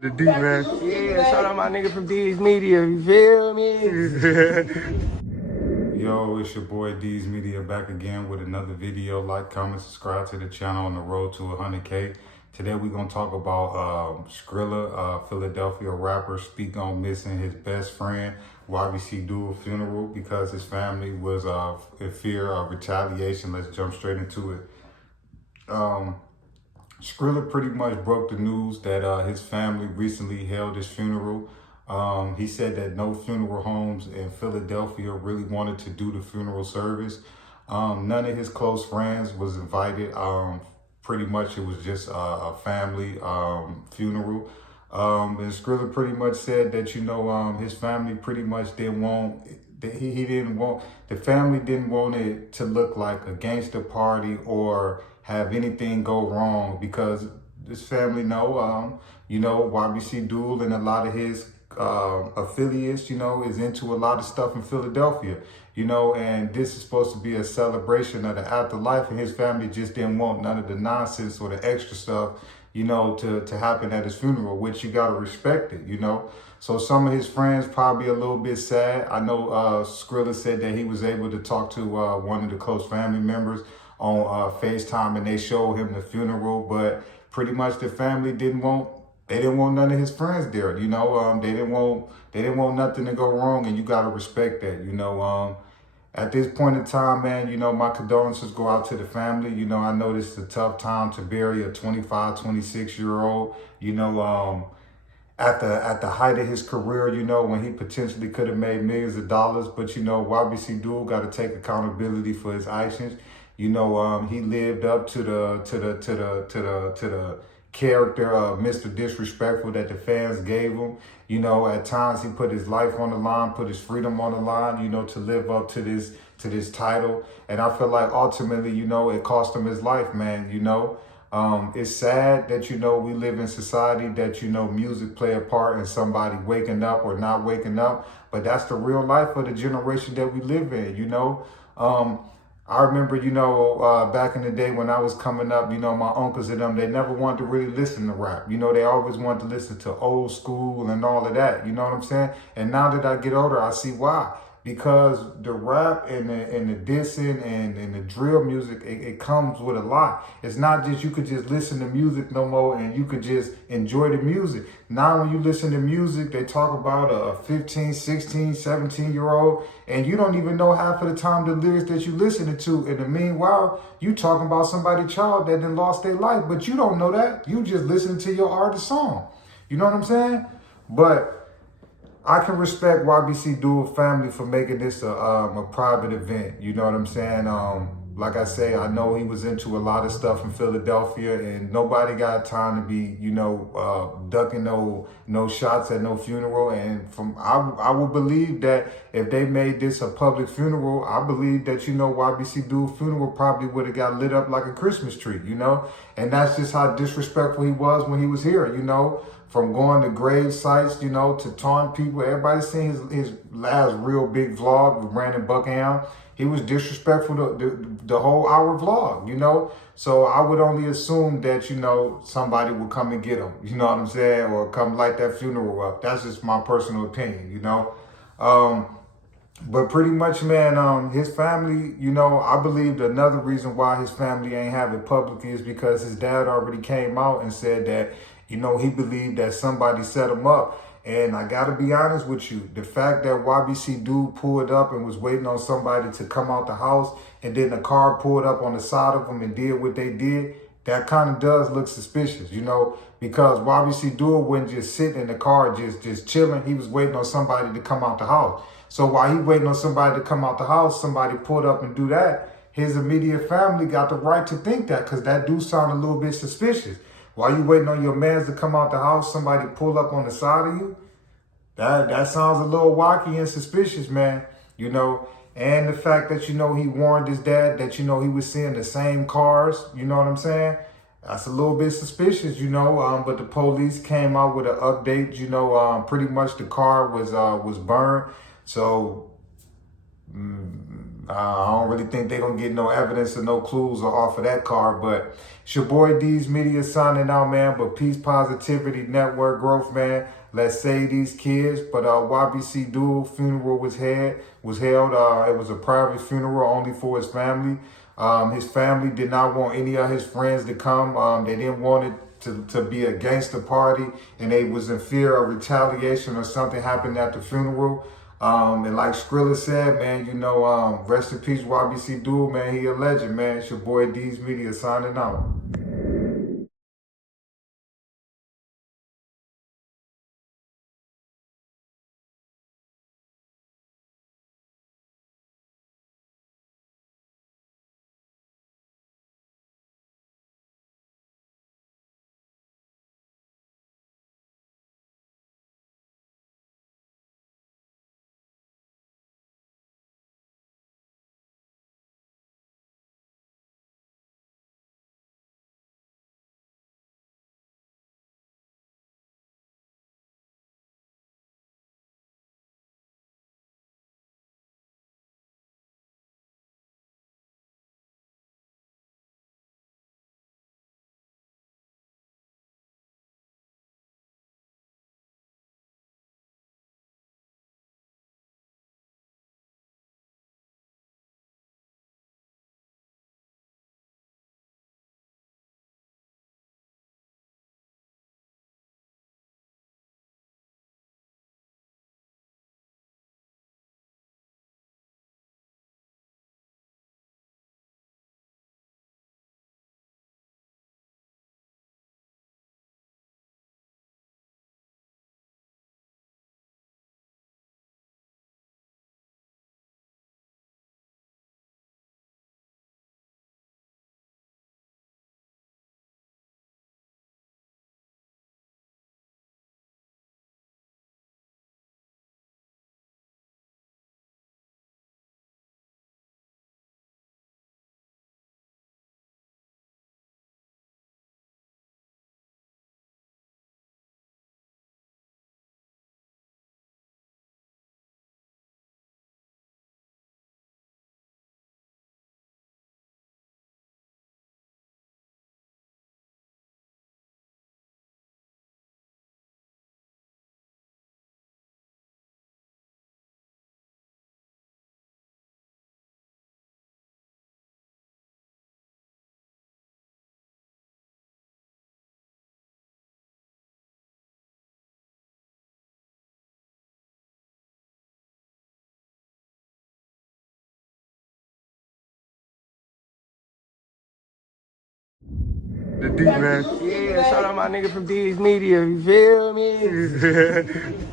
The D, man. Yeah, shout out my nigga from D's Media, you feel me? Yo, it's your boy D's Media back again with another video. Like, comment, subscribe to the channel on the road to 100K. Today we're going to talk about Skrilla, Philadelphia rapper, speak on missing his best friend, YBCDul funeral because his family was in fear of retaliation. Let's jump straight into it. Skrilla pretty much broke the news that his family recently held his funeral. He said that no funeral homes in Philadelphia really wanted to do the funeral service. None of his close friends was invited. Pretty much it was just a family funeral. And Skrilla pretty much said that, his family pretty much didn't want, the family didn't want it to look like a gangster party or have anything go wrong because this family YBCDul and a lot of his affiliates, is into a lot of stuff in Philadelphia, and this is supposed to be a celebration of the afterlife, and his family just didn't want none of the nonsense or the extra stuff, to happen at his funeral, which you got to respect it, So some of his friends probably a little bit sad. I know Skrilla said that he was able to talk to one of the close family members on FaceTime, and they showed him the funeral, but pretty much the family didn't want none of his friends there. They didn't want nothing to go wrong, and you got to respect that. At this point in time, man, my condolences go out to the family. I know this is a tough time to bury a 25, 26-year-old, at the height of his career, when he potentially could have made millions of dollars. But, YBCDul got to take accountability for his actions. He lived up to the character of Mr. Disrespectful that the fans gave him. At times he put his life on the line, put his freedom on the line, to live up to this title. And I feel like ultimately, it cost him his life, man. It's sad that, we live in society that, music play a part in somebody waking up or not waking up. But that's the real life of the generation that we live in, I remember, back in the day when I was coming up, my uncles and them, they never wanted to really listen to rap. They always wanted to listen to old school and all of that. You know what I'm saying? And now that I get older, I see why. Because the rap and the dissing and the drill music, it comes with a lot. It's not just you could just listen to music no more and you could just enjoy the music. Now when you listen to music, they talk about a 15, 16, 17-year-old, and you don't even know half of the time the lyrics that you listening to. In the meanwhile, you talking about somebody's child that done lost their life, but you don't know that. You just listening to your artist song. You know what I'm saying? But I can respect YBCDul family for making this a private event. You know what I'm saying? Like I say, I know he was into a lot of stuff in Philadelphia, and nobody got time to be, ducking no shots at no funeral. And I would believe that if they made this a public funeral, I believe that, YBCDul funeral probably would have got lit up like a Christmas tree, And that's just how disrespectful he was when he was here, From going to grave sites, to taunting people. Everybody's seen his last real big vlog with Brandon Buckingham. He was disrespectful the whole hour vlog, So I would only assume that, somebody would come and get him, you know what I'm saying? Or come light that funeral up. That's just my personal opinion, But pretty much, man, his family, I believe another reason why his family ain't have it publicly is because his dad already came out and said that, he believed that somebody set him up. And I got to be honest with you, the fact that YBCDul pulled up and was waiting on somebody to come out the house, and then the car pulled up on the side of them and did what they did, that kind of does look suspicious, because YBCDul wasn't just sitting in the car just chilling. He was waiting on somebody to come out the house. So while he waiting on somebody to come out the house, somebody pulled up and do that, his immediate family got the right to think that, because that do sound a little bit suspicious. While you waiting on your mans to come out the house, somebody pull up on the side of you. That sounds a little wacky and suspicious, man. And the fact that, he warned his dad that, he was seeing the same cars. You know what I'm saying? That's a little bit suspicious, but the police came out with an update, pretty much the car was burned. So I don't really think they're going to get no evidence or no clues or off of that card. But it's your boy D's Media signing out, man. But peace, positivity, network growth, man. Let's save these kids. But YBCDul funeral was held. It was a private funeral only for his family. His family did not want any of his friends to come. They didn't want it to be a gangster party, and they was in fear of retaliation or something happened at the funeral. And like Skrilla said, man, rest in peace, YBCDul, man. He a legend, man. It's your boy D's Media signing out. The D, man. Yeah, shout out my nigga from D's Media, you feel me?